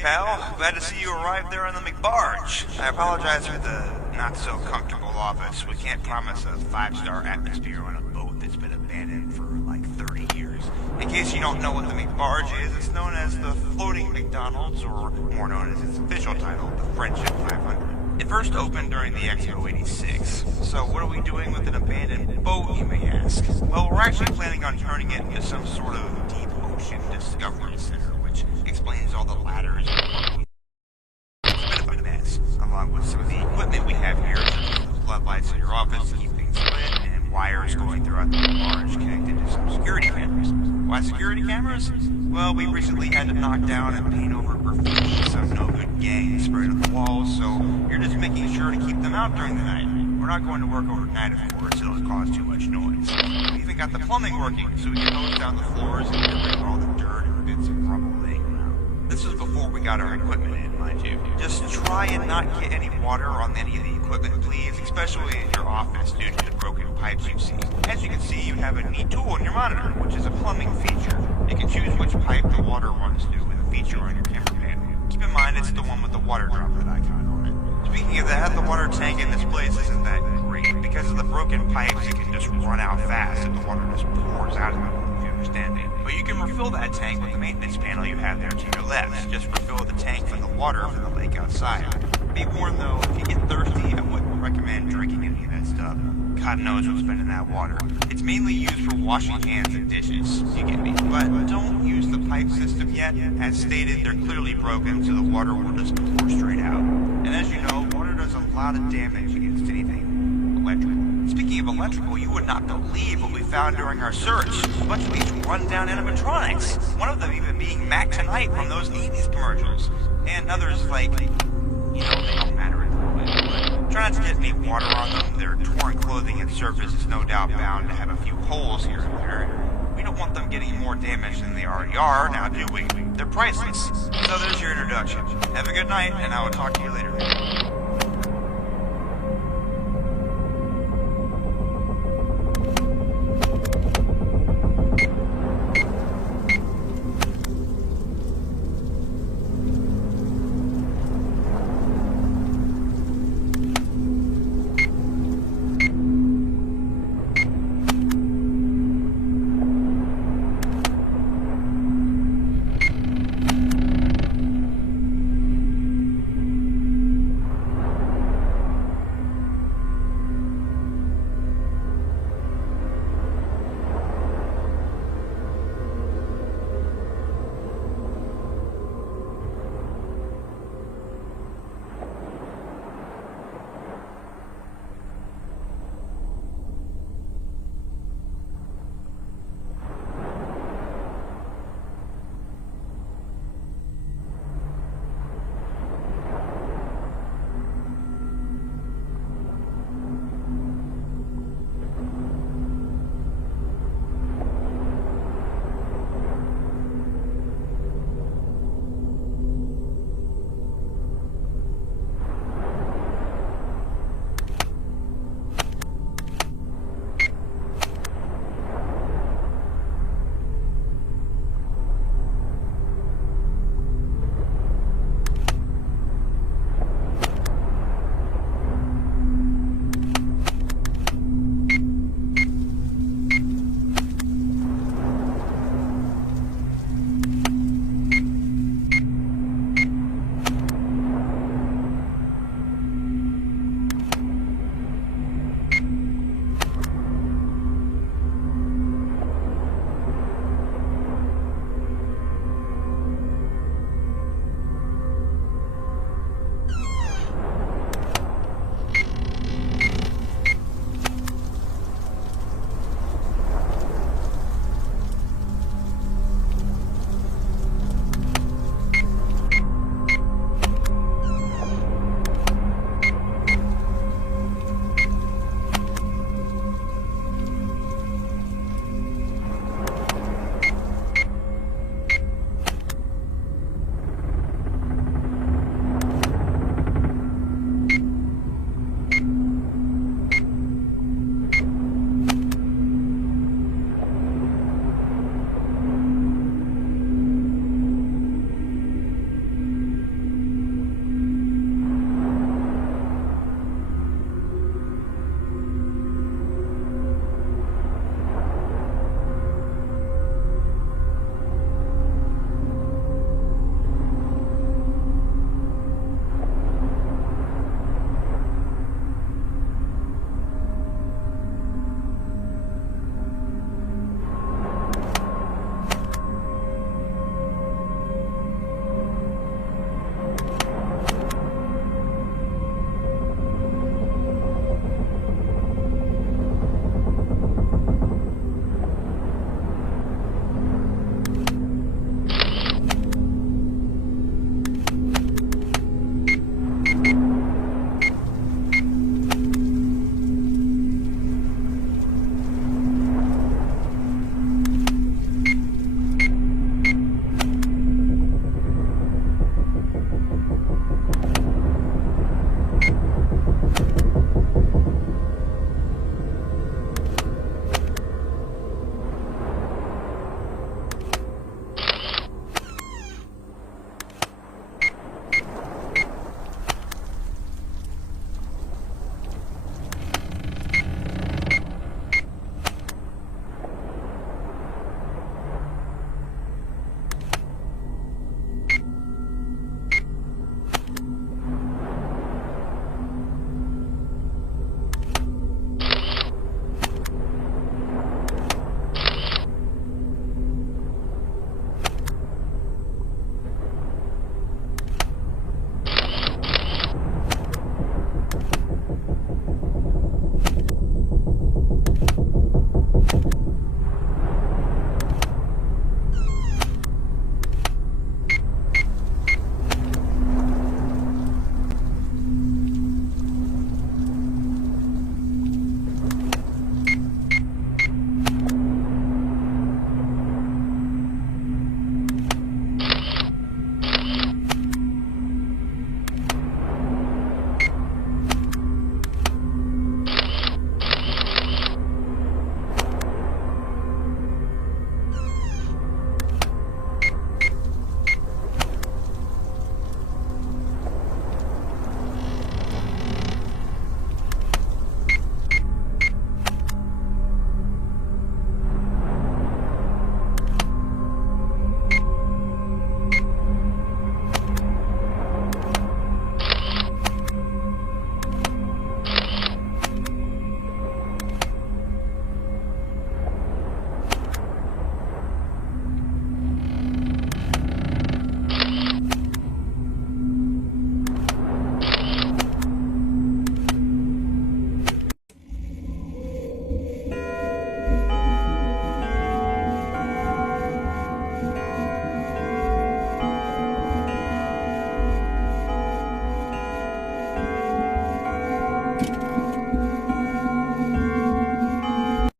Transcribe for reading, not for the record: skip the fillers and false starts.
pal. Glad to see you arrived there on the McBarge. I apologize for the not-so-comfortable office. We can't promise a 5-star atmosphere on a boat that's been abandoned for like 30 years. In case you don't know what the McBarge is, it's known as the Floating McDonald's, or more known as its official title, the Friendship 500. It first opened during the Expo 86. So what are we doing with an abandoned boat, you may ask? Well, we're actually planning on turning it into some sort of deep ocean discovery center, which explains all the ladders and it's a bit of a mess, along with some of the equipment we have here, such as the floodlights in your office to keep things lit, and wires going throughout the barge connected to some security cameras. Why security cameras? Well, we recently had to knock down and paint over graffiti some no-good gangs sprayed on the walls, so you're just making sure to keep them out during the night. We're not going to work overnight, of course, it'll cause too much noise. We even got the plumbing working, so we can hose down the floors and get rid of all the dirt and bits of rubble laying around. This was before we got our equipment in, mind you. Just try and not get any water on any of the equipment, please, especially in your office due to the broken pipes you see. As you can see, you have a neat tool in your monitor, which is a plumbing feature. You can choose which pipe the water runs through with a feature on your camera panel. Keep in mind it's the one with the water droplet icon on it. Speaking of that, the water tank in this place isn't that great. Because of the broken pipes, it can just run out fast and the water just pours out of it, if you understand me. But you can refill that tank with the maintenance panel you have there to your left. Just refill the tank from the water from the lake outside. Be warned though, if you get thirsty, I wouldn't recommend drinking any of that stuff. God knows what's been in that water. It's mainly used for washing hands and dishes, you get me. But don't use the pipe system yet. As stated, they're clearly broken, so the water will just pour straight out. And as you know, water does a lot of damage against anything electrical. Speaking of electrical, you would not believe what we found during our search. A bunch of these run-down animatronics. One of them even being Mac Tonight from those 80s commercials. And others like, they don't matter at the moment, but try not to get any water on them. Their torn clothing and surface is no doubt bound to have a few holes here and there. We don't want them getting more damage than they already are, now do we? They're priceless. So there's your introduction. Have a good night, and I will talk to you later.